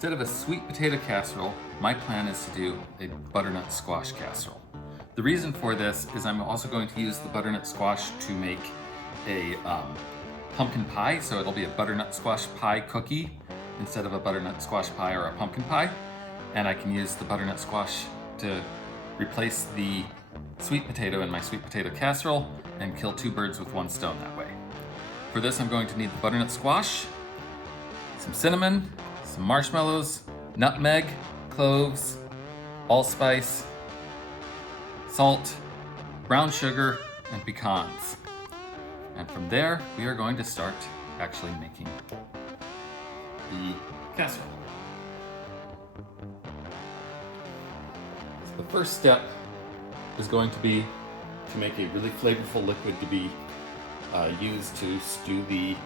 Instead of a sweet potato casserole, my plan is to do a butternut squash casserole. The reason for this is I'm also going to use the butternut squash to make a pumpkin pie, so it'll be a butternut squash pie cookie instead of a butternut squash pie or a pumpkin pie. And I can use the butternut squash to replace the sweet potato in my sweet potato casserole and kill two birds with one stone that way. For this, I'm going to need the butternut squash, some cinnamon, some marshmallows, nutmeg, cloves, allspice, salt, brown sugar, and pecans. And from there, we are going to start actually making the casserole. So the first step is going to be to make a really flavorful liquid to be used to stew the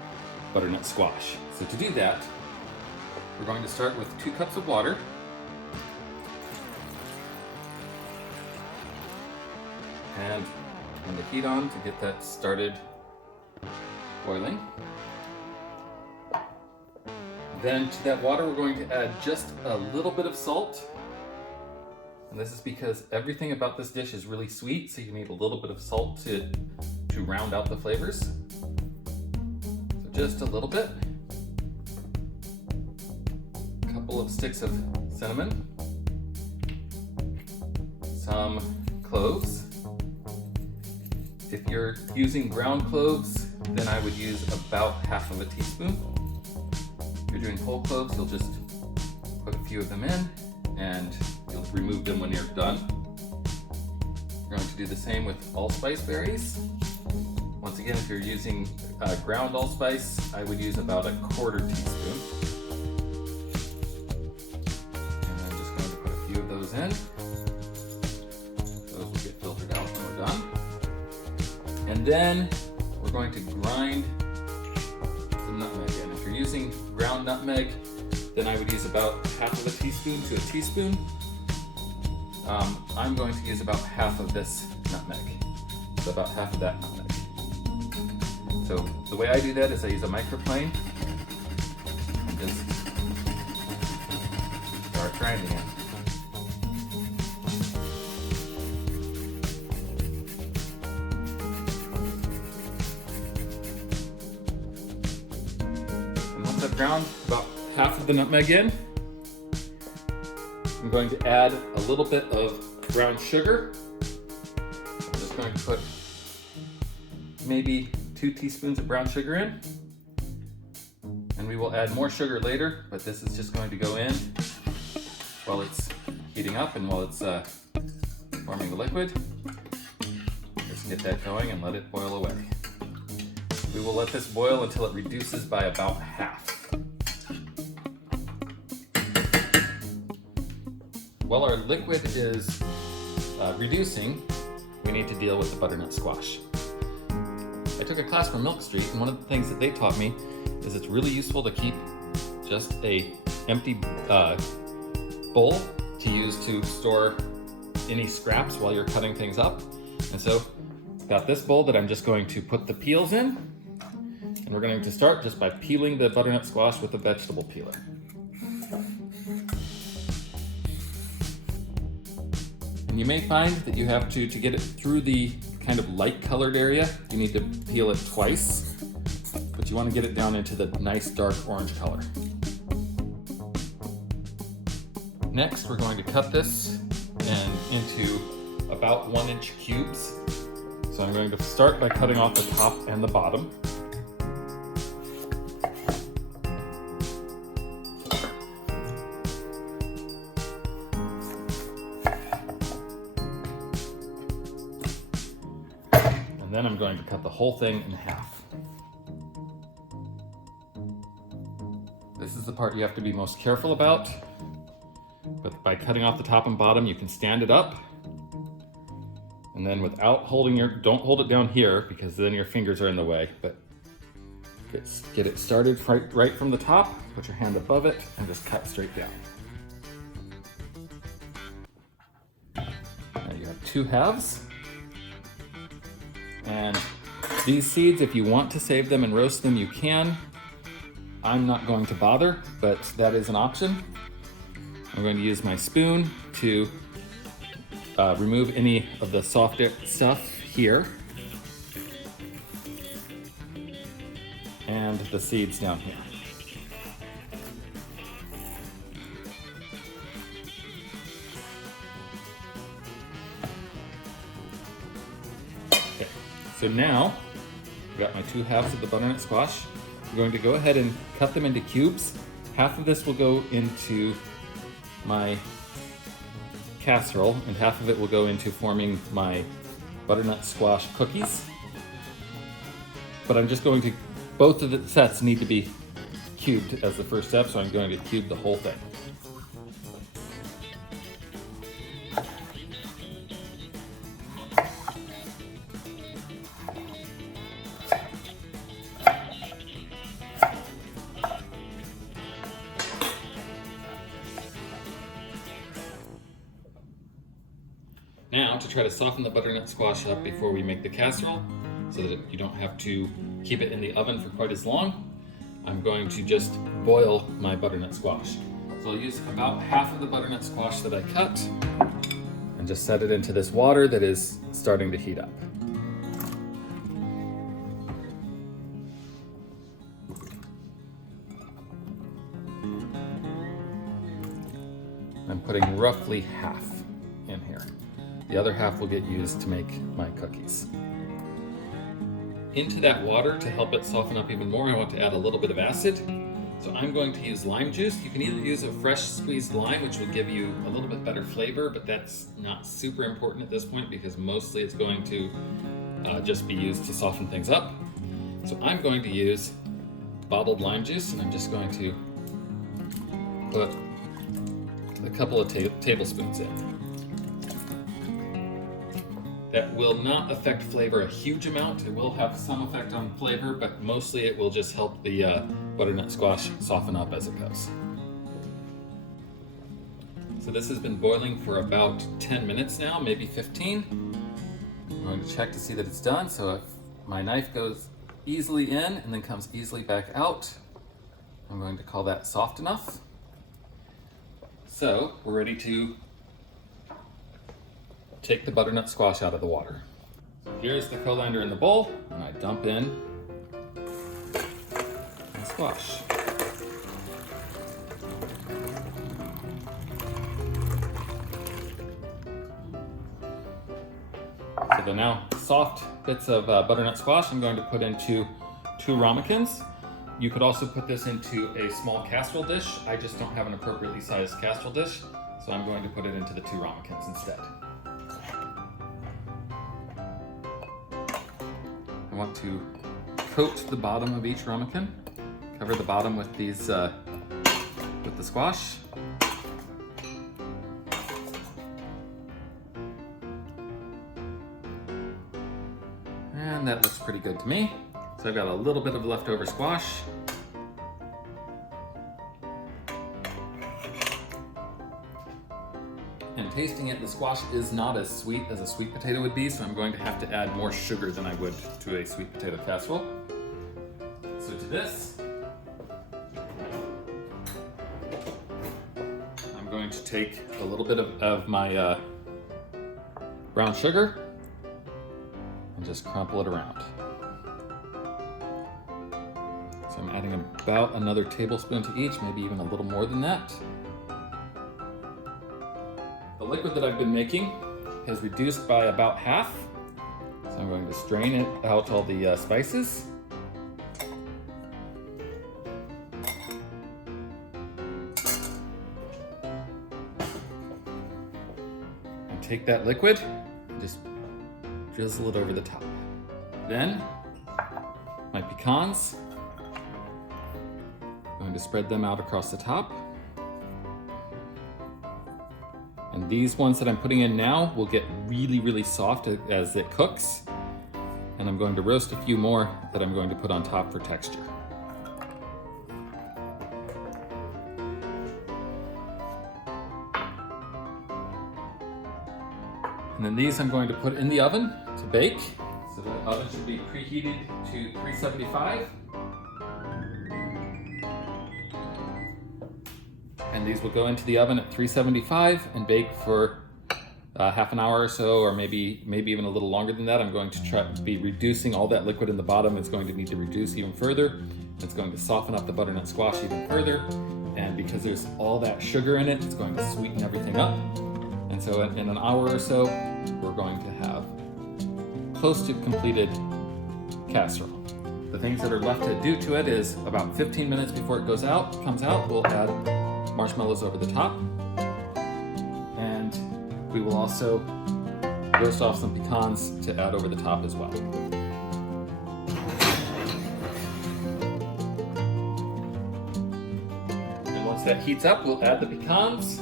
butternut squash. So to do that, we're going to start with 2 cups of water. And turn the heat on to get that started boiling. Then to that water, we're going to add just a little bit of salt. And this is because everything about this dish is really sweet, so you need a little bit of salt to round out the flavors. So just a little bit. A couple of sticks of cinnamon. Some cloves. If you're using ground cloves, then I would use about half of a teaspoon. If you're doing whole cloves, you'll just put a few of them in and you'll remove them when you're done. You're going to do the same with allspice berries. Once again, if you're using ground allspice, I would use about 1/4 teaspoon. And I'm just going to put a few of those in. Those will get filtered out when we're done. And then we're going to grind the nutmeg in. If you're using ground nutmeg, then I would use about half of a teaspoon to a teaspoon. I'm going to use about half of this nutmeg, so about half of that nutmeg. So the way I do that is I use a microplane and just start grinding it. And once I've ground about half of the nutmeg in, I'm going to add a little bit of brown sugar. I'm just going to put maybe 2 teaspoons of brown sugar in. And we will add more sugar later, but this is just going to go in while it's heating up and while it's forming the liquid. Just get that going and let it boil away. We will let this boil until it reduces by about half. While our liquid is reducing, we need to deal with the butternut squash. I took a class from Milk Street, and one of the things that they taught me is it's really useful to keep just a empty bowl to use to store any scraps while you're cutting things up. And so I've got this bowl that I'm just going to put the peels in, and we're going to start just by peeling the butternut squash with a vegetable peeler. And you may find that you have to get it through the kind of light colored area, you need to peel it twice, but you want to get it down into the nice dark orange color. Next, we're going to cut this into about 1-inch cubes. So I'm going to start by cutting off the top and the bottom. Then I'm going to cut the whole thing in half. This is the part you have to be most careful about, but by cutting off the top and bottom, you can stand it up. And then without don't hold it down here because then your fingers are in the way, but get it started right from the top, put your hand above it, and just cut straight down. Now you have 2 halves. And these seeds, if you want to save them and roast them, you can. I'm not going to bother, but that is an option. I'm going to use my spoon to remove any of the soft stuff here and the seeds down here. Okay, so now I've got my 2 halves of the butternut squash. I'm going to go ahead and cut them into cubes. Half of this will go into my casserole and half of it will go into forming my butternut squash cookies. But I'm just going to, both of the sets need to be cubed as the first step, so I'm going to cube the whole thing. Now, to try to soften the butternut squash up before we make the casserole, so that you don't have to keep it in the oven for quite as long, I'm going to just boil my butternut squash. So I'll use about half of the butternut squash that I cut and just set it into this water that is starting to heat up. I'm putting roughly half in here. The other half will get used to make my cookies. Into that water, to help it soften up even more, I want to add a little bit of acid. So I'm going to use lime juice. You can either use a fresh squeezed lime, which will give you a little bit better flavor, but that's not super important at this point because mostly it's going to just be used to soften things up. So I'm going to use bottled lime juice, and I'm just going to put a couple of tablespoons in. That will not affect flavor a huge amount. It will have some effect on flavor, but mostly it will just help the butternut squash soften up as it goes. So this has been boiling for about 10 minutes now, maybe 15. I'm going to check to see that it's done. So if my knife goes easily in and then comes easily back out, I'm going to call that soft enough. So we're ready to take the butternut squash out of the water. So here's the colander in the bowl, and I dump in the squash. So the now soft bits of butternut squash I'm going to put into 2 ramekins. You could also put this into a small casserole dish. I just don't have an appropriately sized casserole dish, so I'm going to put it into the 2 ramekins instead. I want to coat the bottom of each ramekin, cover the bottom with these, with the squash. And that looks pretty good to me. So I've got a little bit of leftover squash. And tasting it, the squash is not as sweet as a sweet potato would be, so I'm going to have to add more sugar than I would to a sweet potato casserole. So to this, I'm going to take a little bit of my brown sugar and just crumple it around. So I'm adding about another tablespoon to each, maybe even a little more than that. The liquid that I've been making has reduced by about half. So I'm going to strain it out all the spices. And take that liquid and just drizzle it over the top. Then my pecans, I'm going to spread them out across the top. And these ones that I'm putting in now will get really, really soft as it cooks. And I'm going to roast a few more that I'm going to put on top for texture. And then these I'm going to put in the oven to bake. So the oven should be preheated to 375. And And these will go into the oven at 375 and bake for half an hour or so, or maybe even a little longer than that. I'm going to try to be reducing all that liquid in the bottom. It's going to need to reduce even further. It's going to soften up the butternut squash even further. And because there's all that sugar in it, it's going to sweeten everything up. And so in an hour or so, we're going to have close to completed casserole. The things that are left to do to it is about 15 minutes before it comes out, we'll add marshmallows over the top. And we will also roast off some pecans to add over the top as well. And once that heats up, we'll add the pecans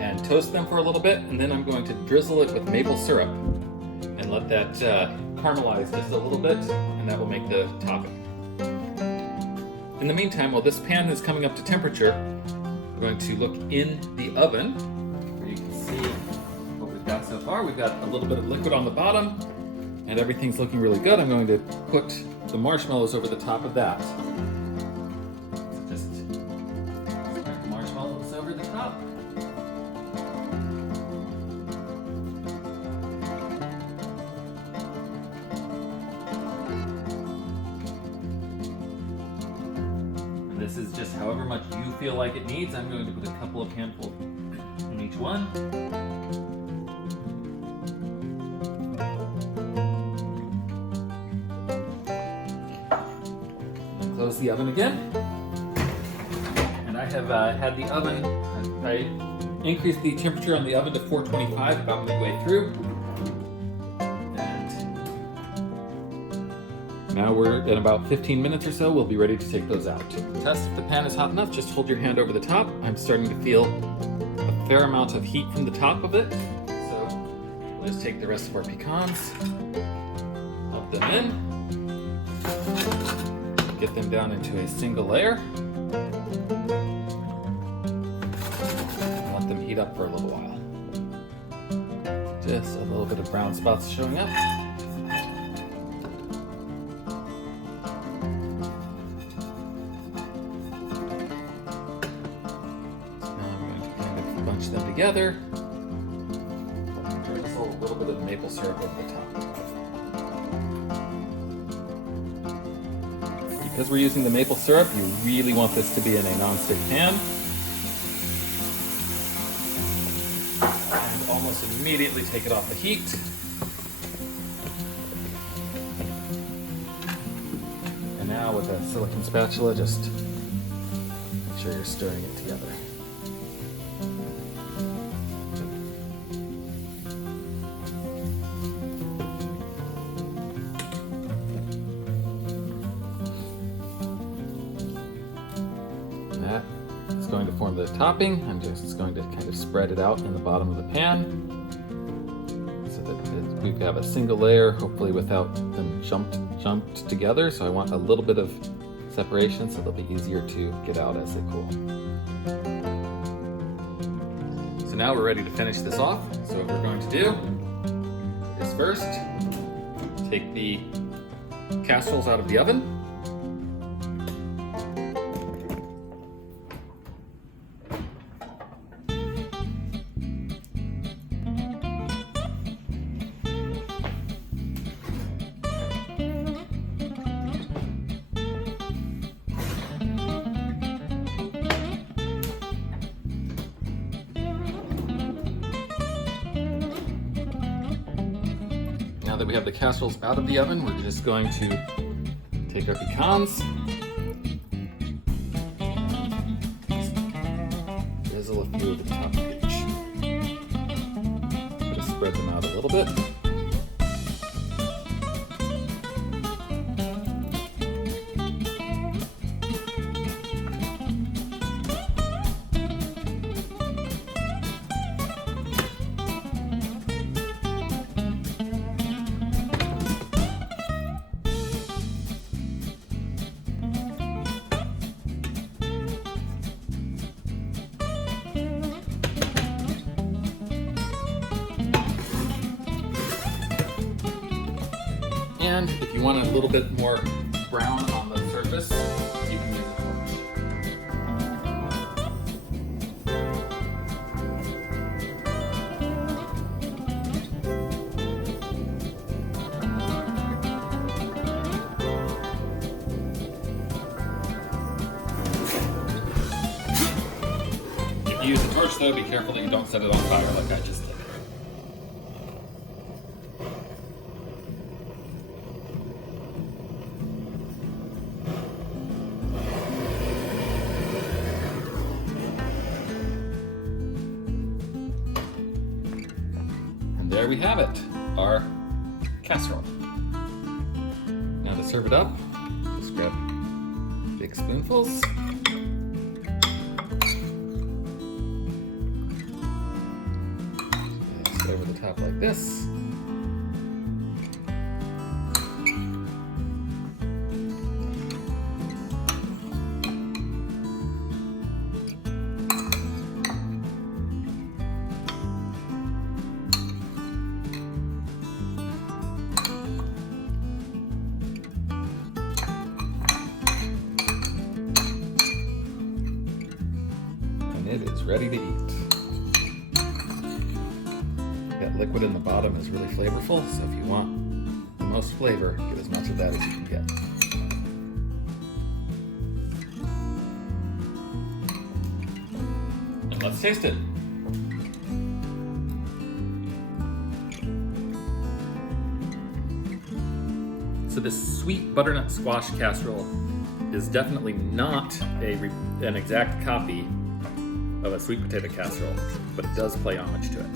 and toast them for a little bit, and then I'm going to drizzle it with maple syrup and let that caramelize just a little bit, and that will make the topping. In the meantime, while this pan is coming up to temperature, we're going to look in the oven, where you can see what we've got so far. We've got a little bit of liquid on the bottom, and everything's looking really good. I'm going to put the marshmallows over the top of that. Just spread the marshmallows over the top. This is just however much you feel like it needs. I'm going to put a couple of handfuls in each one. And close the oven again. And I have had the oven, I increased the temperature on the oven to 425 about midway through. Now we're in about 15 minutes or so, we'll be ready to take those out. Test if the pan is hot enough, just hold your hand over the top. I'm starting to feel a fair amount of heat from the top of it. So let's take the rest of our pecans, pop them in, get them down into a single layer, and let them heat up for a little while. Just a little bit of brown spots showing up. Bunch them together. Drizzle a little bit of maple syrup over the top. Because we're using the maple syrup, you really want this to be in a non-stick pan. And almost immediately take it off the heat. And now with a silicone spatula, just make sure you're stirring it together. That is going to form the topping. I'm just going to kind of spread it out in the bottom of the pan so that we have a single layer, hopefully without them jumped together. So I want a little bit of separation so they'll be easier to get out as they cool. So now we're ready to finish this off. So what we're going to do is first take the casseroles out of the oven. Now that we have the casseroles out of the oven, we're just going to take our pecans, drizzle a few of the top of each. Just spread them out a little bit. And if you want a little bit more brown on the surface, you can use a torch. First though, be careful that you don't set it on fire like I just did. And there we have it, our casserole. Now to serve it up, just grab big spoonfuls. Just over the top like this. It is ready to eat. That liquid in the bottom is really flavorful, so if you want the most flavor, get as much of that as you can get. And let's taste it. So this sweet butternut squash casserole is definitely not an exact copy of a sweet potato casserole, but it does play homage to it.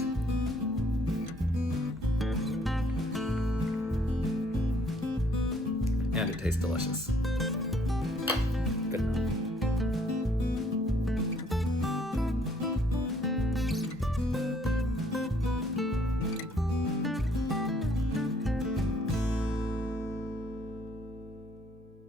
And it tastes delicious.